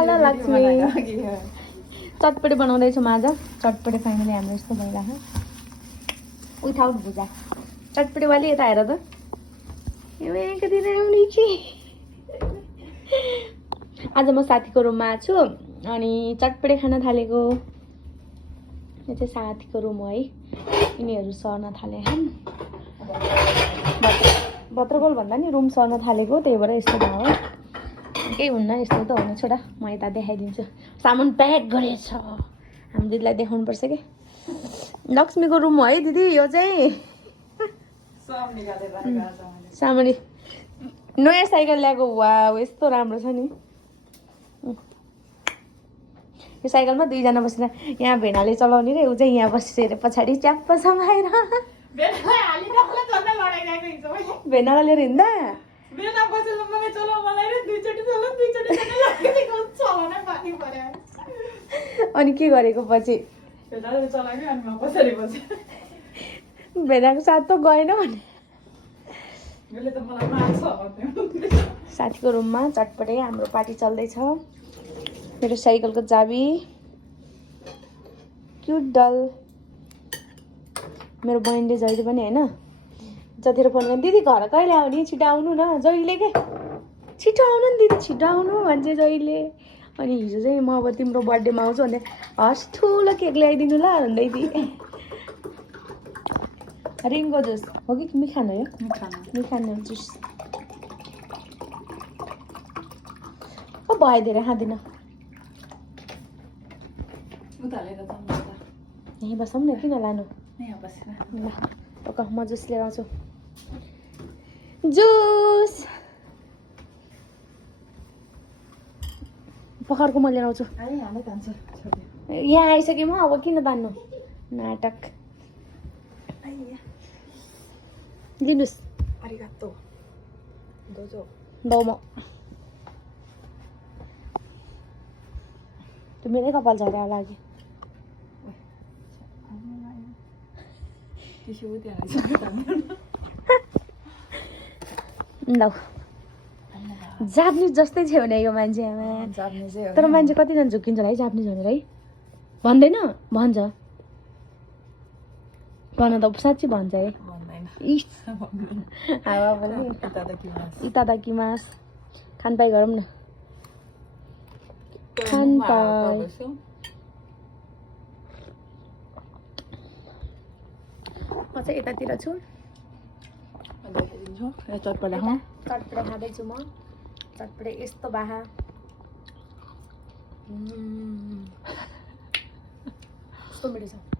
hello Lakshmi चटपटे बनाउँदैछौँ आज चटपटे finally हाम्रो यस्तो भइरहेको विथआउट भुजा चटपटे वाली यता हेर त कति राम्रो कि आज म साथीको रुममा छु अनि चटपटे खान थालेको यो चाहिँ साथीको रुम हो है यिनीहरू सर्न थाले भत्रगोल भन्दा नि रुम सर्न थालेको त्यही भएर यस्तो भयो केही हुन्न यस्तो त हुने छोरा म यता देखाइदिन्छु सामान प्याक गरेछ हाम्रो दिदीलाई देखाउनु पर्छ कि लक्ष्मीको रुम हो है दिदी यो चाहिँ सामरी नयाँ साइकल ल्याएको वा यस्तो राम्रो छ नि यो साइकलमा दुईजना बसेर यहाँ भेनाले चलाउने रे ऊ चाहिँ यहाँ बसेर पछाडि च्याप्प समाएर भेनालाई लिएर हिँड्दा अनि के गरेको पछि भेनाको साथ त गएन भने साथीको रुममा चटपटे हाम्रो पार्टी चल्दैछ मेरो साइकलको चाबी क्युट डल मेरो बहिनीले जहिले पनि होइन जतिखेर फोन गर्नु दिदी घर कहिले आउने छिटो आउनु न जहिले के छिटो आउनु नि दिदी छिटो आउनु भन्छ जहिले अनि हिजो चाहिँ म अब तिम्रो बर्थडेमा आउँछु भन्दै हस् ठुलो केक ल्याइदिनु ल भन्दै थिएँ रिङको जुस हो कि मिखानो यो मिखानो जुस भयो धेरै खाँदिनँ यहीँ बसौँ न किन लानु ल टक म जुस लिएर आउँछु जुस पखारको म लिएर आउँछु यहाँ आइसकेँ म अब किन तान्नु नाटक लिनुहोस् दोमो त्यो मेरै कपाल झरेर लाग्यो ल जापानिज जस्तै थियो भने यो मान्छे तर मान्छे कतिजना झुक्किन्छ है जापानिज भनेर है भन्दैन भन्छ भन त साँच्ची भन्छ है इतादाकिमास खानपाई गरौँ न खानपाई म चाहिँ यतातिर छु चटपटे खाँदैछु म चटपटे यस्तो बाहा कस्तो मिठो छ